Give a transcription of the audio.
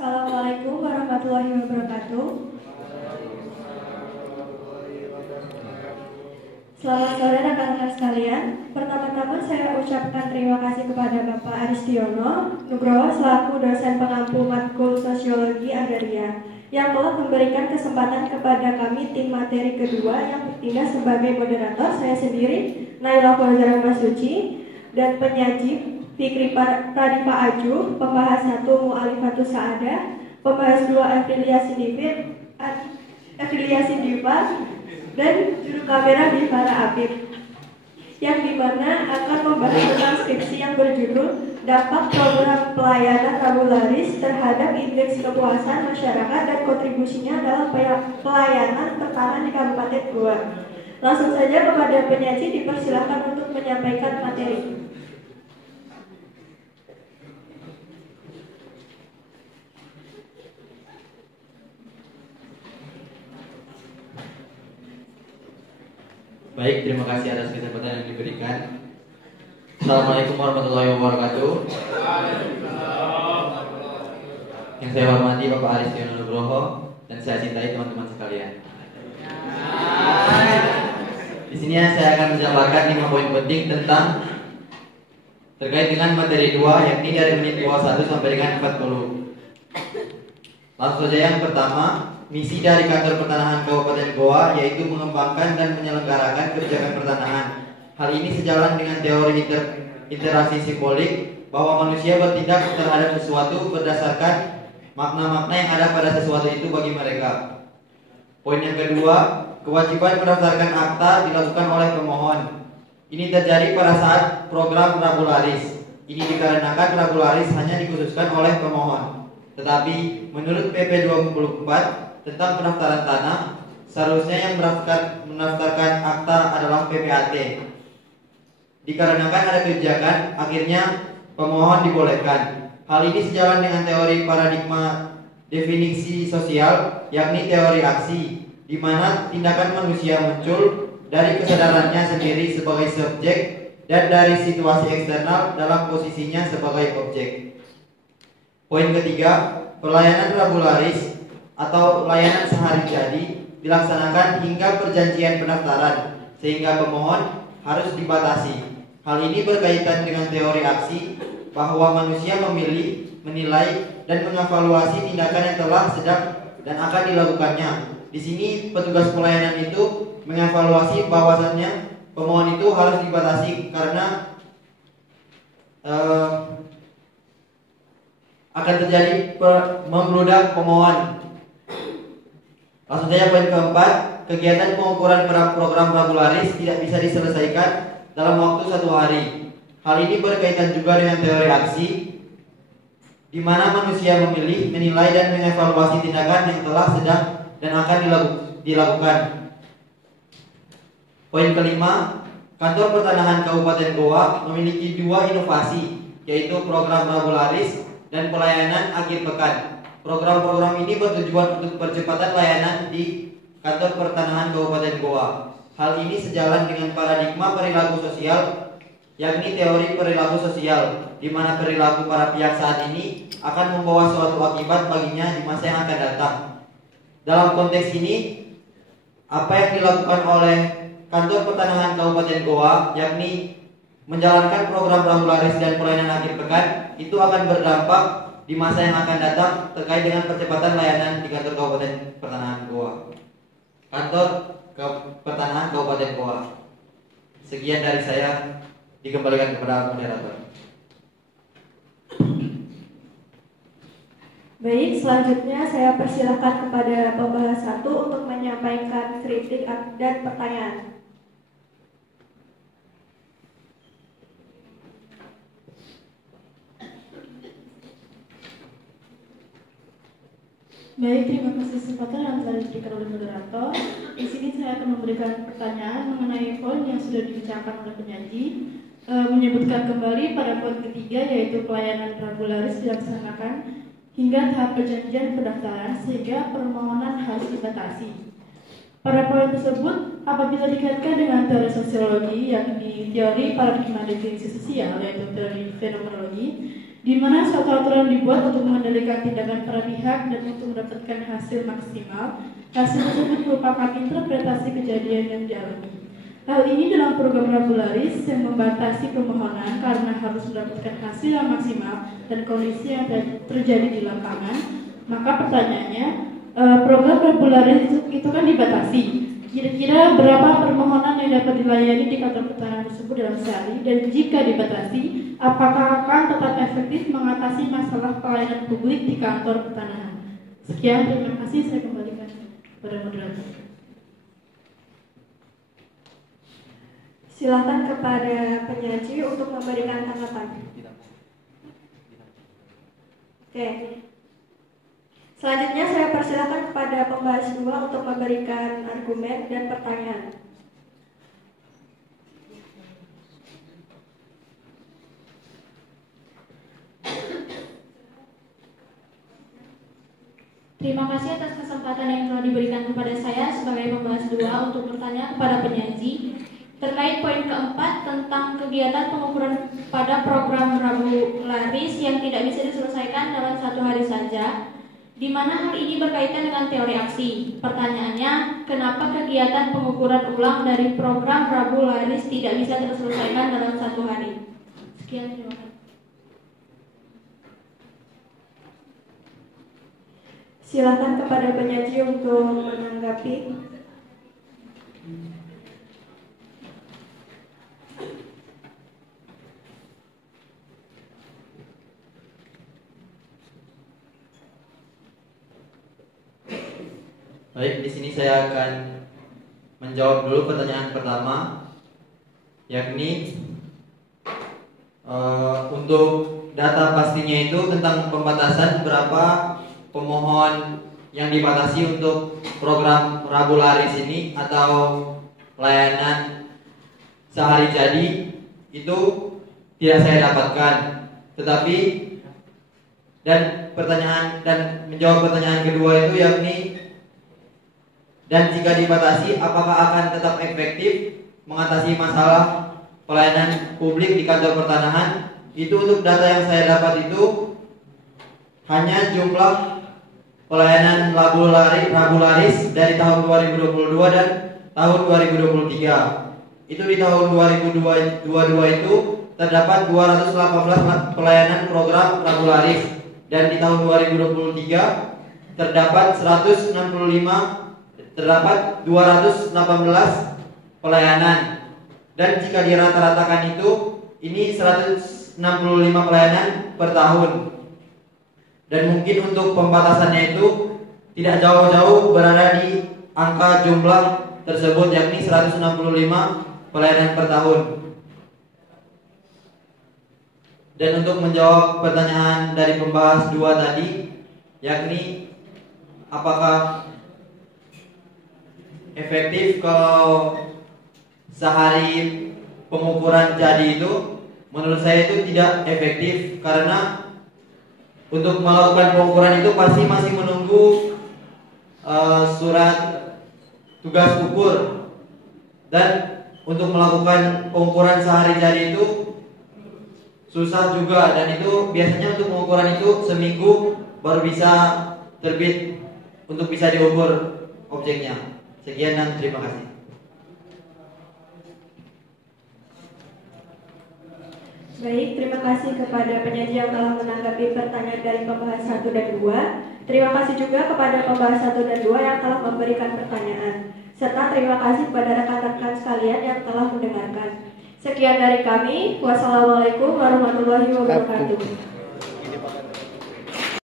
Assalamualaikum warahmatullahi wabarakatuh. Selamat sore rekan-rekan sekalian. Pertama-tama saya ucapkan terima kasih kepada Bapak Aristiono Nugroho selaku dosen pengampu matkul Sosiologi Agraria yang telah memberikan kesempatan kepada kami tim materi kedua yang bertindak sebagai moderator, saya sendiri Naila Fauzara Masuci, dan penyaji Fikri Pradipa Aju, pembahas 1 Mu'alifatus Sa'adah, pembahas 2 afiliasi Diva, dan juru kamera Divara Apip, yang dimana akan membahas tentang skripsi yang berjudul Dampak Program Pelayanan Rabularis terhadap Indeks Kepuasan Masyarakat dan Kontribusinya dalam Pelayanan Pertanahan di Kabupaten Goa. Langsung saja kepada penyaji dipersilakan untuk menyampaikan materi. Baik, terima kasih atas kesempatan yang diberikan. Assalamualaikum warahmatullahi wabarakatuh. Yang saya hormati Bapak Aristiono Nugroho dan saya cintai teman-teman sekalian. Di sini saya akan menjabarkan 5 poin penting tentang terkait dengan materi 2, yakni dari menit 21 sampai dengan 40. Langsung saja yang pertama, misi dari Kantor Pertanahan Kabupaten Goa yaitu mengembangkan dan menyelenggarakan kebijakan pertanahan. Hal ini sejalan dengan teori interaksi simbolik bahwa manusia bertindak terhadap sesuatu berdasarkan makna-makna yang ada pada sesuatu itu bagi mereka. Poin yang kedua, kewajiban mendaftarkan akta dilakukan oleh pemohon. Ini terjadi pada saat program Rabularis. Ini dikarenakan Rabularis hanya dikhususkan oleh pemohon. Tetapi menurut PP 24 tentang pendaftaran tanah, seharusnya yang mendaftarkan akta adalah PPAT. Dikarenakan ada kebijakan, akhirnya pemohon dibolehkan. Hal ini sejalan dengan teori paradigma definisi sosial, yakni teori aksi, di mana tindakan manusia muncul dari kesadarannya sendiri sebagai subjek dan dari situasi eksternal dalam posisinya sebagai objek. Poin ketiga, pelayanan Rabularis atau layanan sehari jadi dilaksanakan hingga perjanjian pendaftaran, sehingga pemohon harus dibatasi. Hal ini berkaitan dengan teori aksi bahwa manusia memilih, menilai, dan mengevaluasi tindakan yang telah, sedang, dan akan dilakukannya. Di sini petugas pelayanan itu mengevaluasi bahwasannya pemohon itu harus dibatasi karena akan terjadi membludak pemohon. Langsung saja poin keempat, kegiatan pengukuran program Rabularis tidak bisa diselesaikan dalam waktu 1 hari. Hal ini berkaitan juga dengan teori aksi, di mana manusia memilih, menilai, dan mengevaluasi tindakan yang telah, sedang, dan akan dilakukan. Poin kelima, Kantor Pertanahan Kabupaten Goa memiliki 2 inovasi, yaitu program Rabularis dan pelayanan akhir pekan. Program-program ini bertujuan untuk percepatan layanan di Kantor Pertanahan Kabupaten Goa. Hal ini sejalan dengan paradigma perilaku sosial, yakni teori perilaku sosial, di mana perilaku para pihak saat ini akan membawa suatu akibat baginya di masa yang akan datang. Dalam konteks ini, apa yang dilakukan oleh Kantor Pertanahan Kabupaten Goa, yakni menjalankan program Rabularis dan pelayanan akhir pekan, itu akan berdampak di masa yang akan datang terkait dengan percepatan layanan di Kantor Kabupaten Pertanahan Goa. Kantor Pertanahan Kabupaten Goa. Sekian dari saya, dikembalikan kepada moderator. Baik, selanjutnya saya persilahkan kepada pembahas 1 untuk menyampaikan kritik dan pertanyaan. Baik, terima kasih kesempatan yang telah diberikan oleh moderator. Di sini saya akan memberikan pertanyaan mengenai poin yang sudah dibicarakan oleh penyaji, menyebutkan kembali pada poin ketiga, yaitu pelayanan Rabularis dilaksanakan hingga tahap perjanjian pendaftaran sehingga permohonan harus dibatasi. Pada poin tersebut, apabila dikaitkan dengan teori sosiologi, yakni teori paradigma definisi sosial, yaitu teori fenomenologi, di mana suatu aturan dibuat untuk mengendalikan tindakan para pihak dan untuk mendapatkan hasil maksimal. Hasil tersebut merupakan interpretasi kejadian yang dialami. Hal ini dalam program Rabularis yang membatasi permohonan karena harus mendapatkan hasil yang maksimal dan kondisi yang terjadi di lapangan. Maka pertanyaannya, program Rabularis itu kan dibatasi. Kira-kira berapa permohonan yang dapat dilayani di kantor pertanahan tersebut dalam sehari, dan jika dibatasi, apakah akan tetap efektif mengatasi masalah pelayanan publik di kantor pertanahan? Sekian, terima kasih. Saya kembalikan kepada moderator. Silakan kepada penyaji untuk memberikan tanggapan. Oke. Selanjutnya saya persilakan kepada pembahas 2 untuk memberikan argumen dan pertanyaan. Terima kasih atas kesempatan yang telah diberikan kepada saya sebagai pembahas 2 untuk bertanya kepada penyaji terkait poin keempat tentang kegiatan pengukuran pada program Rabularis yang tidak bisa diselesaikan dalam 1 hari saja, di mana hal ini berkaitan dengan teori aksi. Pertanyaannya, kenapa kegiatan pengukuran ulang dari program Rabularis tidak bisa terselesaikan dalam 1 hari? Sekian, terima kasih. Silakan kepada penyaji untuk menanggapi. Baik, di sini saya akan menjawab dulu pertanyaan pertama, yakni untuk data pastinya itu tentang pembatasan berapa pemohon yang dibatasi untuk program Rabularis ini atau layanan sehari jadi, itu tidak saya dapatkan. Tetapi dan menjawab pertanyaan kedua itu yakni, dan jika dibatasi, apakah akan tetap efektif mengatasi masalah pelayanan publik di kantor pertanahan? Itu untuk data yang saya dapat itu hanya jumlah pelayanan Rabularis dari tahun 2022 dan tahun 2023. Itu di tahun 2022 itu terdapat 218 pelayanan program Rabularis, dan di tahun 2023 terdapat 218 pelayanan. Dan jika dirata-ratakan itu, ini 165 pelayanan per tahun. Dan mungkin untuk pembatasannya itu tidak jauh-jauh berada di angka jumlah tersebut, yakni 165 pelayanan per tahun. Dan untuk menjawab pertanyaan dari pembahas 2 tadi, yakni apakah efektif kalau sehari pengukuran jadi itu, menurut saya itu tidak efektif, karena untuk melakukan pengukuran itu pasti masih menunggu surat tugas ukur, dan untuk melakukan pengukuran sehari jadi itu susah juga, dan itu biasanya untuk pengukuran itu seminggu baru bisa terbit untuk bisa diukur objeknya. Sekian dan terima kasih. Baik, terima kasih kepada penyaji yang telah menanggapi pertanyaan dari pembahas 1 dan 2. Terima kasih juga kepada pembahas 1 dan 2 yang telah memberikan pertanyaan. Serta terima kasih kepada rekan-rekan sekalian yang telah mendengarkan. Sekian dari kami. Wassalamualaikum warahmatullahi wabarakatuh.